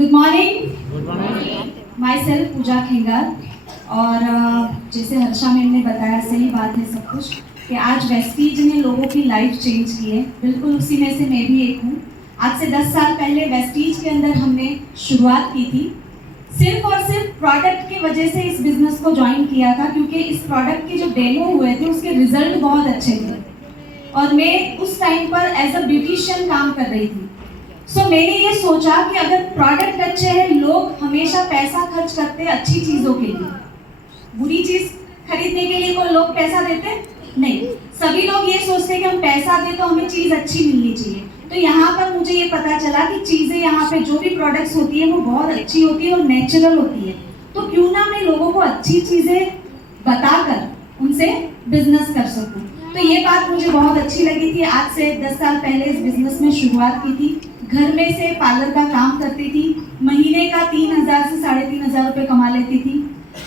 Good morning. My self पूजा खेंगार। और जैसे Harsha ma'am ने बताया, सही बात है सब कुछ, कि आज वेस्टीज ने लोगों की लाइफ चेंज की है। बिल्कुल उसी में से मैं भी एक हूँ। आज से 10 साल पहले वेस्टीज के अंदर हमने शुरुआत की थी। सिर्फ और सिर्फ प्रोडक्ट की वजह से इस बिजनेस को ज्वाइन किया था, क्योंकि इस प्रोडक्ट के जो डेमो हुए थे उसके रिजल्ट बहुत अच्छे थे और मैं उस टाइम पर एज अ ब्यूटिशियन काम कर रही थी। सो मैंने ये सोचा कि अगर प्रोडक्ट अच्छे हैं, लोग हमेशा पैसा खर्च करते हैं अच्छी चीज़ों के लिए। बुरी चीज़ खरीदने के लिए कोई लोग पैसा देते नहीं। सभी लोग ये सोचते हैं कि हम पैसा दें तो हमें चीज़ अच्छी मिलनी चाहिए। तो यहाँ पर मुझे ये पता चला कि चीज़ें यहाँ पे जो भी प्रोडक्ट्स होती है वो बहुत अच्छी होती है और नेचुरल होती है। तो क्यों ना मैं लोगों को अच्छी चीज़ें बताकर उनसे बिजनेस कर सकूँ। तो ये बात मुझे बहुत अच्छी लगी थी। आज से 10 साल पहले इस बिजनेस में शुरुआत की थी। घर में से पार्लर का काम करती थी। महीने का 3,000 से 3,500 रुपये कमा लेती थी।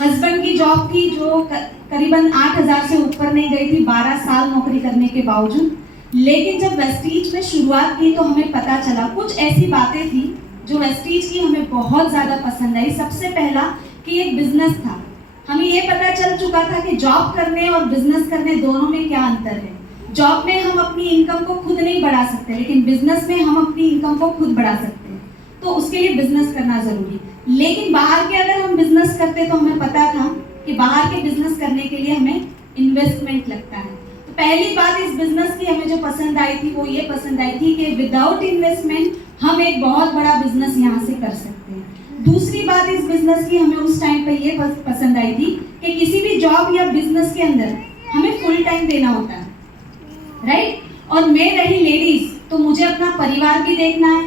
हस्बैंड की जॉब थी जो करीबन 8,000 से ऊपर नहीं गई थी 12 साल नौकरी करने के बावजूद। लेकिन जब वेस्टीज में शुरुआत की तो हमें पता चला कुछ ऐसी बातें थी जो वेस्टीज की हमें बहुत ज़्यादा पसंद आई। सबसे पहला कि एक बिजनेस था। हमें ये पता चल चुका था कि जॉब करने और बिजनेस करने दोनों में क्या अंतर है। जॉब में हम अपनी इनकम को खुद नहीं बढ़ा सकते, लेकिन बिजनेस में हम अपनी इनकम को खुद बढ़ा सकते हैं। तो उसके लिए बिजनेस करना जरूरी। लेकिन बाहर के अगर हम बिजनेस करते तो हमें पता था कि बाहर के बिजनेस करने के लिए हमें इन्वेस्टमेंट लगता है। तो पहली बात इस बिजनेस की हमें जो पसंद आई थी वो ये पसंद आई थी कि विदाउट इन्वेस्टमेंट हम एक बहुत बड़ा बिजनेस यहाँ से कर सकते हैं। दूसरी बात इस बिजनेस की हमें उस टाइम पे ये पसंद आई थी कि किसी भी जॉब या बिजनेस के अंदर हमें फुल टाइम देना होता है, राइट। और मैं रही लेडीज, तो मुझे अपना परिवार भी देखना है,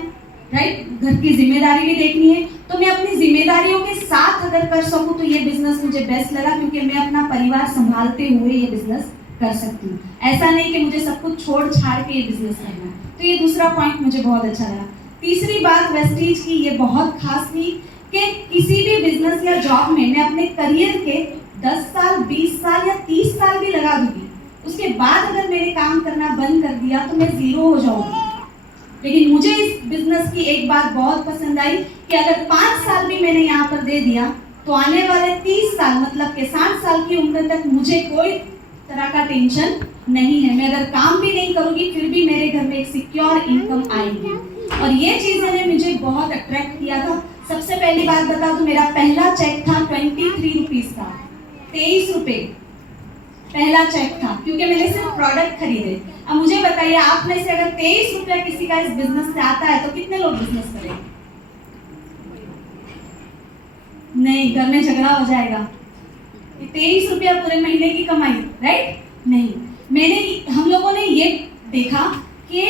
राइट। घर की जिम्मेदारी भी देखनी है। तो मैं अपनी जिम्मेदारियों के साथ अगर कर सकूं तो ये बिजनेस मुझे बेस्ट लगा, क्योंकि मैं अपना परिवार संभालते हुए ये बिजनेस कर सकती हूँ। ऐसा नहीं कि मुझे सब कुछ छोड़ छाड़ के ये बिजनेस करना है। तो ये दूसरा पॉइंट मुझे बहुत अच्छा लगा। तीसरी बात वेस्टीज की ये बहुत खास थी कि किसी भी बिजनेस या जॉब में मैं अपने करियर के 10 साल 20 साल या 30 साल भी लगा दूंगी, उसके बाद अगर मैंने काम करना बंद कर दिया तो मैं जीरो हो जाऊंगी। लेकिन मुझे इस बिजनेस की एक बात बहुत पसंद आई कि अगर 5 साल भी मैंने यहाँ पर दे दिया तो आने वाले 30 साल मतलब के 60 साल की उम्र तक मुझे कोई तरह का टेंशन नहीं है। मैं अगर काम भी नहीं करूँगी फिर भी मेरे घर में एक सिक्योर इनकम आएगी। और ये चीज़ें ने मुझे बहुत अट्रैक्ट किया था। सबसे पहली बात बता दूं, मेरा पहला चेक था 23 रुपीज़ का, 23 रुपये पहला चेक था, क्योंकि मैंने सिर्फ प्रोडक्ट खरीदे। अब मुझे बताइए, आप में से अगर 23 रुपया किसी का इस बिजनेस से आता है तो कितने लोग बिजनेस करेंगे? नहीं, घर में झगड़ा हो जाएगा। 23 रुपया पूरे महीने की कमाई, राइट? नहीं, हम लोगों ने ये देखा कि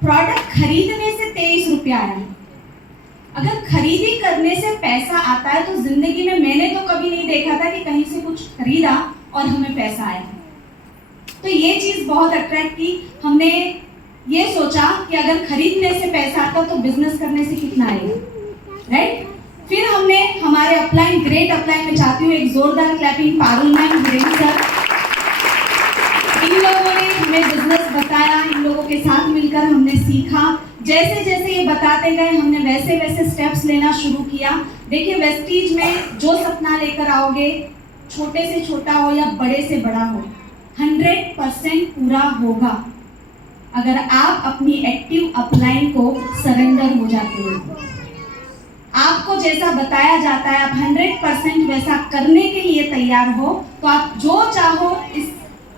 प्रोडक्ट खरीदने से 23 रुपया आया है। अगर खरीदी करने से पैसा आता है तो जिंदगी में मैंने तो कभी नहीं देखा था कि कहीं से कुछ खरीदा और हमें पैसा आया। तो ये चीज़ बहुत अट्रैक्ट की। हमने ये सोचा कि अगर खरीदने से पैसा आता तो बिजनेस करने से कितना आएगा, राइट। फिर हमने हमारे अपलाइन, ग्रेट अपलाइन में चाहती हूँ एक जोरदार clapping Parul ma'am, Virendra sir, इन लोगों ने हमें बिजनेस बताया। इन लोगों के साथ मिलकर हमने सीखा। जैसे जैसे ये बताते गए हमने वैसे वैसे स्टेप्स लेना शुरू किया। देखिए, वेस्टीज में जो सपना लेकर आओगे, छोटे से छोटा हो या बड़े से बड़ा हो, 100% पूरा होगा अगर आप अपनी एक्टिव अपलाइन को सरेंडर हो जाते हो। आपको जैसा बताया जाता है आप 100% वैसा करने के लिए तैयार हो तो आप जो चाहो इस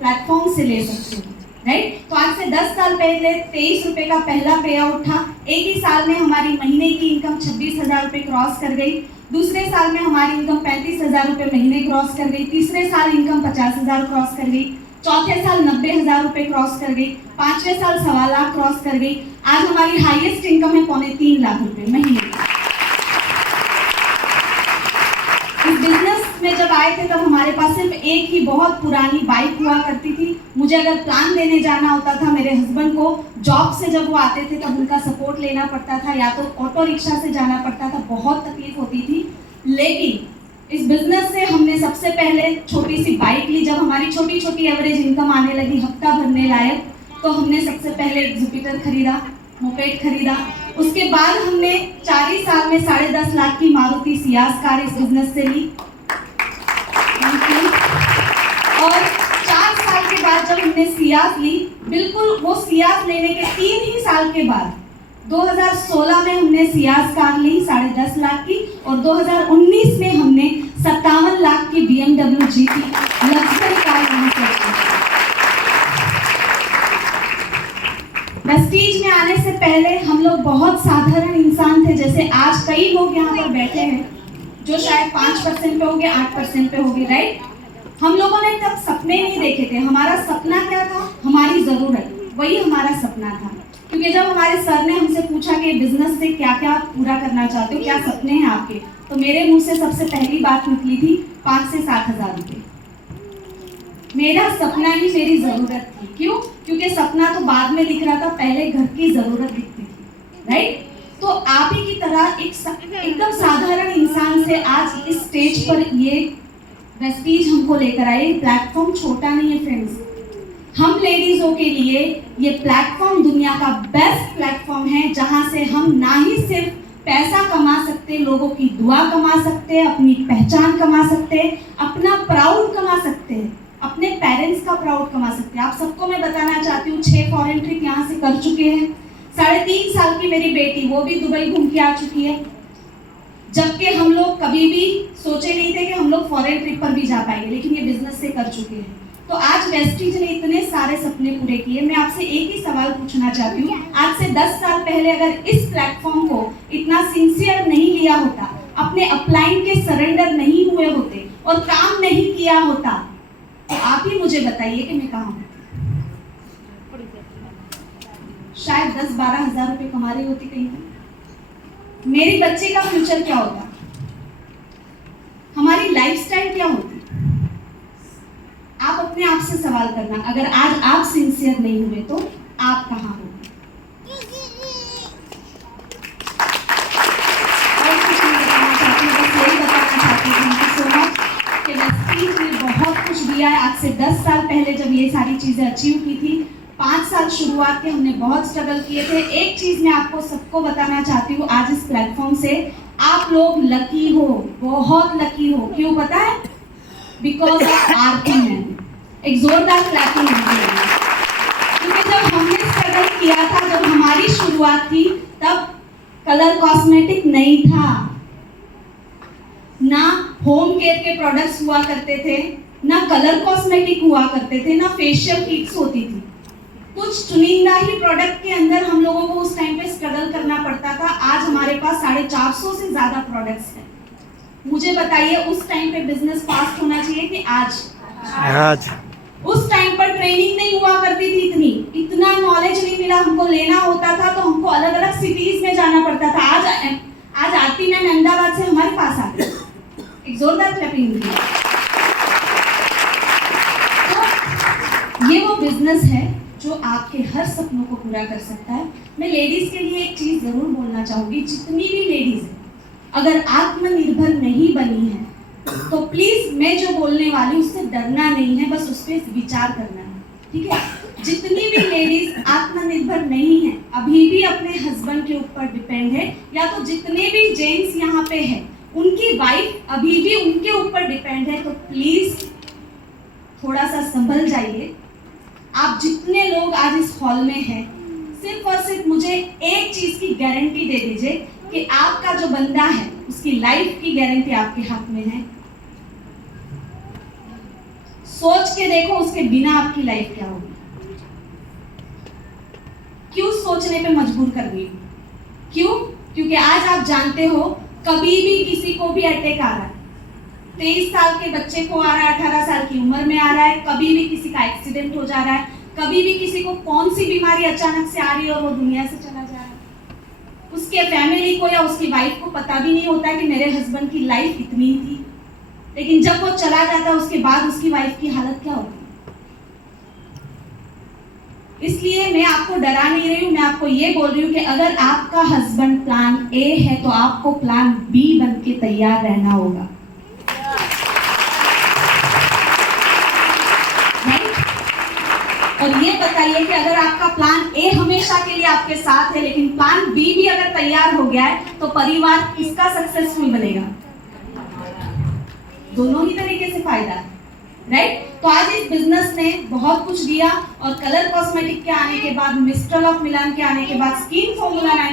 प्लेटफॉर्म से ले सकते हो, राइट। तो आज से 10 साल पहले 23 रुपये का पहला पे आउट था। एक ही साल में हमारी महीने की इनकम 26,000 रुपये क्रॉस कर गई। दूसरे साल में हमारी इनकम 35,000 रुपये महीने क्रॉस कर गई। तीसरे साल इनकम 50,000 क्रॉस कर गई। चौथे साल 90,000 रुपये क्रॉस कर गई। 5वें साल 1.25 लाख क्रॉस कर गई। आज हमारी हाईएस्ट इनकम है 3.25 लाख रुपये महीने। इस बिजनेस में जब आए थे तब हमारे पास सिर्फ एक ही बहुत पुरानी बाइक हुआ करती थी। मुझे अगर प्लान देने जाना होता था, मेरे हस्बैंड को जॉब से जब वो आते थे तब उनका सपोर्ट लेना पड़ता था, या तो ऑटो रिक्शा से जाना पड़ता था, बहुत तकलीफ होती थी। लेकिन इस बिजनेस से हमने सबसे पहले छोटी सी बाइक ली। जब हमारी छोटी छोटी एवरेज इनकम आने लगी, हफ्ता भरने लायक, तो हमने सबसे पहले एक जुपिटर खरीदा। मोपेड खरीदा। उसके बाद हमने 4 ही साल में 10.5 लाख की मारुति सियाज कार इस बिजनेस से ली। और 4 साल के बाद जब हमने सियाज ली, बिल्कुल वो सियाज लेने के 3 ही साल के बाद 2016 में हमने सियाज कार ली 10.5 लाख की, और 2019 में हमने 57 लाख की BMW GT luxury car launch की। वेस्टीज में आने से पहले हम लोग बहुत साधारण इंसान थे, जैसे आज कई लोग यहाँ पर बैठे हैं जो शायद 5% पे होंगे, 8% पे होंगे, राइट। हम लोगों ने तब सपने नहीं देखे थे। हमारा सपना क्या था? हमारी जरूरत, वही हमारा सपना था। क्योंकि जब हमारे सर ने हमसे पूछा कि बिजनेस से क्या क्या पूरा करना चाहते हो, क्या सपने हैं आपके, तो मेरे मुंह से सबसे पहली बात निकली थी 5 से 7 हज़ार रुपये। मेरा सपना ही मेरी जरूरत थी। क्यों? क्योंकि सपना तो बाद में दिख रहा था, पहले घर की जरूरत दिखती थी, राइट। तो आप ही की तरह एकदम साधारण इंसान से आज इस स्टेज पर ये वेस्टीज हमको लेकर आए। प्लेटफॉर्म छोटा नहीं है फ्रेंड्स। हम लेडीजों के लिए ये प्लेटफॉर्म दुनिया का बेस्ट प्लेटफॉर्म है, जहां से हम ना ही सिर्फ पैसा कमा सकते, लोगों की दुआ कमा सकते, अपनी पहचान कमा सकते, अपना प्राउड कमा सकते, अपने पेरेंट्स का प्राउड कमा सकते। आप सबको मैं बताना चाहती हूँ 6 फॉरेन ट्रिप यहाँ से कर चुके हैं। 3.5 साल की मेरी बेटी, वो भी दुबई घूम के आ चुकी है, जबकि हम लोग कभी भी सोचे नहीं थे कि हम लोग फॉरेन ट्रिप पर भी जा पाएंगे, लेकिन ये बिजनेस से कर चुके हैं। तो आज वेस्टीज ने इतने सारे सपने पूरे किए। मैं आपसे एक ही सवाल पूछना चाहती हूँ, आज से 10 साल पहले अगर इस प्लेटफॉर्म को इतना सिंसियर नहीं लिया होता, अपने अपलाइन के सरेंडर नहीं हुए होते और काम नहीं किया होता, तो आप ही मुझे बताइए कि मैं कहाँ हूँ। शायद 10-12 हज़ार रुपये कमा रही होती कहीं पर। मेरे बच्चे का फ्यूचर क्या होता, हमारी लाइफस्टाइल क्या होती? आप अपने आप से सवाल करना। अगर आज आप सिंसियर नहीं हुए तो आप कहाँ हो? और कुछ नहीं बताना चाहती, बस यही बताना चाहती हूँ कि सो मच कि वेस्टीज ने बहुत कुछ दिया है। आज से 10 साल पहले जब ये सारी चीजें अचीव की थी, 5 साल शुरुआत के हमने बहुत स्ट्रगल किए थे। एक चीज मैं आपको सबको बताना चाहती हूँ, आज इस प्लेटफॉर्म से आप लोग लकी हो, बहुत लकी हो। क्यों पता है? Because of Aarti ma'am. एक जोरदार क्लैपिंग है। क्योंकि जब हमने स्ट्रगल किया था, जब हमारी शुरुआत थी, तब कलर कॉस्मेटिक नहीं था, ना होम केयर के प्रोडक्ट्स हुआ करते थे, ना कलर कॉस्मेटिक हुआ करते थे, ना फेशियल किट्स होती थी। कुछ चुनिंदा ही प्रोडक्ट के अंदर हम लोगों को उस टाइम पे स्ट्रगल करना पड़ता था। आज हमारे पास 450 से ज्यादा प्रोडक्ट्स हैं। मुझे बताइए उस टाइम पे बिजनेस फास्ट होना चाहिए कि आज? उस टाइम पर ट्रेनिंग नहीं हुआ करती थी, इतना नॉलेज नहीं मिला। हमको लेना होता था तो हमको अलग अलग सिटीज में जाना पड़ता था। आज आरती मैम अहमदाबाद से हमारे पास आ गई। एक जोरदार क्लैपिंग। तो ये वो बिजनेस है जो आपके हर सपनों को पूरा कर सकता है। मैं लेडीज के लिए एक चीज जरूर बोलना चाहूंगी, जितनी भी लेडीज है, अगर आत्मनिर्भर नहीं बनी है तो प्लीज मैं जो बोलने वाली उससे डरना नहीं है, बस उस पर विचार करना है, ठीक है। जितनी भी लेडीज आत्मनिर्भर नहीं है, अभी भी अपने हस्बैंड के ऊपर डिपेंड है, या तो जितने भी जेंट्स यहाँ पे है उनकी वाइफ अभी भी उनके ऊपर डिपेंड है, तो प्लीज थोड़ा सा संभल जाइए। आप जितने लोग आज इस हॉल में हैं, सिर्फ और सिर्फ मुझे एक चीज की गारंटी दे दीजिए कि आपका जो बंदा है उसकी लाइफ की गारंटी आपके हाथ में है। सोच के देखो उसके बिना आपकी लाइफ क्या होगी। क्यों सोचने पे मजबूर कर रही हूं? क्यों? क्योंकि आज आप जानते हो कभी भी किसी को भी अटैक आ रहा है, 23 साल के बच्चे को आ रहा है, 18 साल की उम्र में आ रहा है, कभी भी किसी का एक्सीडेंट हो जा रहा है, कभी भी किसी को कौन सी बीमारी अचानक से आ रही है और वो दुनिया से चला जा रहा है। उसके फैमिली को या उसकी वाइफ को पता भी नहीं होता कि मेरे हस्बैंड की लाइफ इतनी थी, लेकिन जब वो चला जाता है उसके बाद उसकी वाइफ की हालत क्या होती है। इसलिए मैं आपको डरा नहीं रही हूँ, मैं आपको ये बोल रही हूँ कि अगर आपका हस्बैंड प्लान ए है तो आपको प्लान बी बन के तैयार रहना होगा। और ये बताइए कि अगर आपका प्लान ए हमेशा के लिए आपके साथ है, लेकिन प्लान बी भी अगर तैयार हो गया है, तो परिवार किसका सक्सेसफुल बनेगा? दोनों ही तरीके से फायदा, राइट? तो आज इस बिजनेस ने बहुत कुछ दिया, और कलर कॉस्मेटिक के आने के बाद, मिस्ट्रल ऑफ मिलान के आने के बाद, स्किन फॉर्मूला